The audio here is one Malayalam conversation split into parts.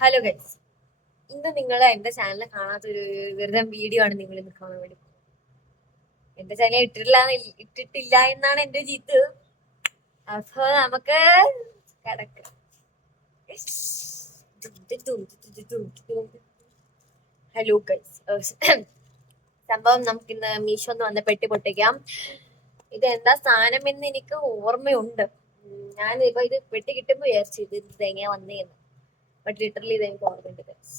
ഹലോ ഗൈസ്, ഇന്ന് നിങ്ങൾ എന്റെ ചാനൽ കാണാത്തൊരു വെറുതെ വീഡിയോ ആണ് നിങ്ങൾ ഇന്ന് കാണാൻ വേണ്ടി പോകുന്നത്. എന്റെ ചാനൽ ഇട്ടിട്ടില്ല എന്നാണ് എന്റെ ഒരു ഇത്. അപ്പൊ നമുക്ക് കിടക്കാം. ഹലോ ഗൈസ്, സംഭവം നമുക്ക് ഇന്ന് മീഷോ ഒന്ന് വന്ന പെട്ടി പൊട്ടിക്കാം. ഇത് എന്താ സാധനം എന്ന് എനിക്ക് ഓർമ്മയുണ്ട്. ഞാൻ ഇപ്പൊ ഇത് പെട്ടി കിട്ടുമ്പോ വിചാരിച്ചു ഇത് എങ്ങനെയാ വന്നേന്ന്. ബട്ട് ലിറ്ററലി ഇത് എനിക്ക് ഓർമ്മയുണ്ട് ഗൈസ്.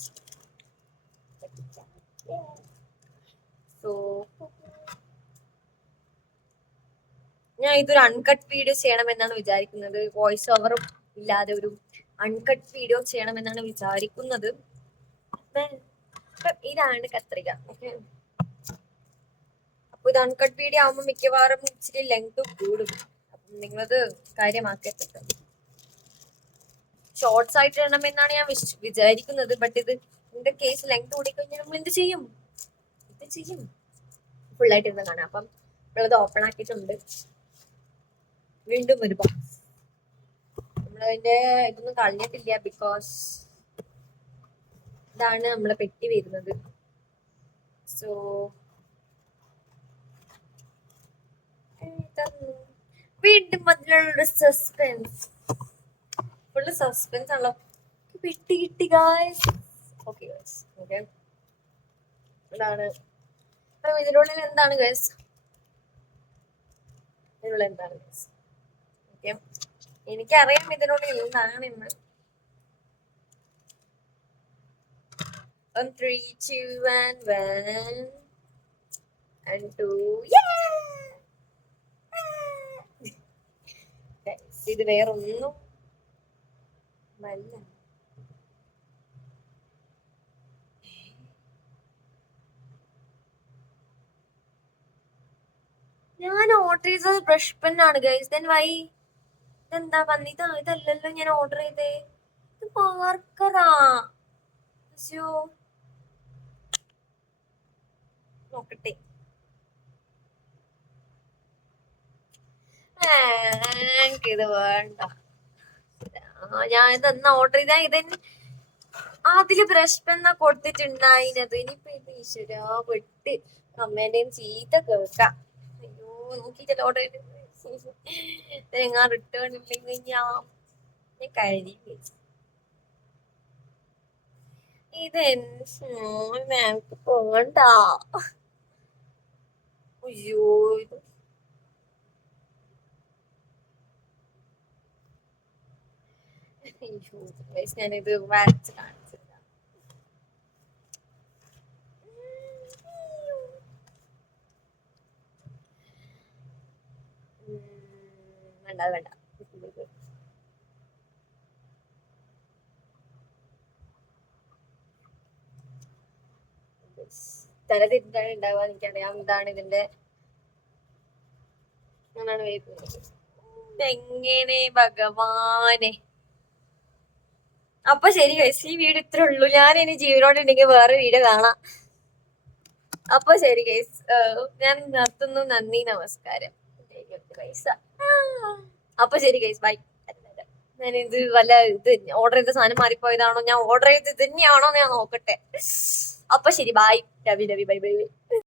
സോ ഞാൻ ഇതൊരു അൺകട്ട് വീഡിയോ ചെയ്യണമെന്നാണ് വിചാരിക്കുന്നത്. വോയിസ് ഓവറും ഇല്ലാതെ ഒരു അൺകട്ട് വീഡിയോ ചെയ്യണമെന്നാണ് വിചാരിക്കുന്നത്. ഇതാണ് കത്രിക. അപ്പൊ ഇത് അൺകട്ട് വീഡിയോ ആവുമ്പോൾ മിക്കവാറും ഇച്ചിരി ലെങ്ത് കൂടും. അപ്പം നിങ്ങളത് കാര്യമാക്കരുത്. ഷോർട്സ് ആയിട്ട് ഇടണമെന്നാണ് ഞാൻ വിചാരിക്കുന്നത്. ബട്ട് ഇത് എന്റെ കേസ് ലെങ്ത് കൂടിക്കഴിഞ്ഞാൽ നമ്മൾ എന്ത് ചെയ്യും? ഫുള്ളായിട്ട് ഇരുന്ന് കാണാം. അപ്പം നമ്മളത് ഓപ്പൺ ആക്കിയിട്ടുണ്ട്. വീണ്ടും ഒരു ബോക്സ്. നമ്മളതിന്റെ ഇതൊന്നും കളഞ്ഞിട്ടില്ല, ബിക്കോസ് ഇതാണ് നമ്മളെ പെട്ടി വരുന്നത്. സോ വീണ്ടും അതിലുള്ള സസ്പെൻസ്, ഫുള്ള് സസ്പെൻസ് ആണല്ലോ. പെട്ടി കിട്ടി ഗായ്സ്. Okay guys, okay. ഇതാണ് ഇതിനുള്ളിൽ എന്താണ് ഗൈസ്? ഇതിനുള്ളിൽ എന്താണ് ഗൈസ്? ഓക്കെ, എനിക്കറിയാം ഇതിനുള്ളിൽ എന്താണെന്ന്. 1 3 2 and 1 and 2. ഇത് വേറൊന്നും അല്ല. ഞാൻ ഓർഡർ ചെയ്തത് ബ്രഷ് പെന്നാണ് ഗൈസ്. ദെൻ വൈ ഇതെന്താ വന്നിത്? ഇതല്ലല്ലോ ഞാൻ ഓർഡർ ചെയ്തേ. ഇത് പാർക്കറാ. നോക്കട്ടെ. ഇത് വേണ്ട. ഞാൻ ഇതെന്നാ ഓർഡർ ചെയ്താ? ഇതിന് അതില് ബ്രഷ് പെന്നാ കൊടുത്തിട്ടുണ്ടായിനത്. ഇനിയിപ്പൊ ഇത് ഈശ്വരാ പെട്ട് അമ്മേന്റെയും ചീത്ത കേൾക്കാം. അയ്യോ, നോക്കിട്ടല്ലോ ഓർഡർ ചെയ്ത്. ഇതെങ്ങാ റിട്ടേൺ ഇല്ലെങ്കിൽ ഞാൻ കരുതി. ഞങ്ങൾക്ക് പോണ്ട. അയ്യോ, ഇത് ഞാനിത് വരച്ച് കാണിച്ചില്ല. വേണ്ട വേണ്ട. തലതിരിഞ്ഞാണ് ഉണ്ടാവുക, എനിക്കറിയാം. ഇതാണ് ഇതിന്റെ അങ്ങനെയാണ് വരുന്നത്. എങ്ങനെ ഭഗവാനെ. അപ്പൊ ശരി ഗൈസ്, ഈ വീഡിയോ ഇത്രേ ഉള്ളൂ. ഞാൻ ഇനി ജീവനോടെ ഉണ്ടെങ്കിൽ വേറെ വീഡിയോ കാണാം. അപ്പൊ ശരി ഗൈസ്, ഞാൻ നിർത്തുന്നു. നന്ദി, നമസ്കാരം. പൈസ. അപ്പൊ ശരി ഗൈസ്, ബൈ. ഞാൻ ഇത് ഇത് ഓർഡർ ചെയ്ത സാധനം മാറിപ്പോയതാണോ, ഞാൻ ഓർഡർ ചെയ്ത് തന്നെയാണോ ഞാൻ നോക്കട്ടെ. അപ്പൊ ശരി, ബൈ. Ravi bye bye.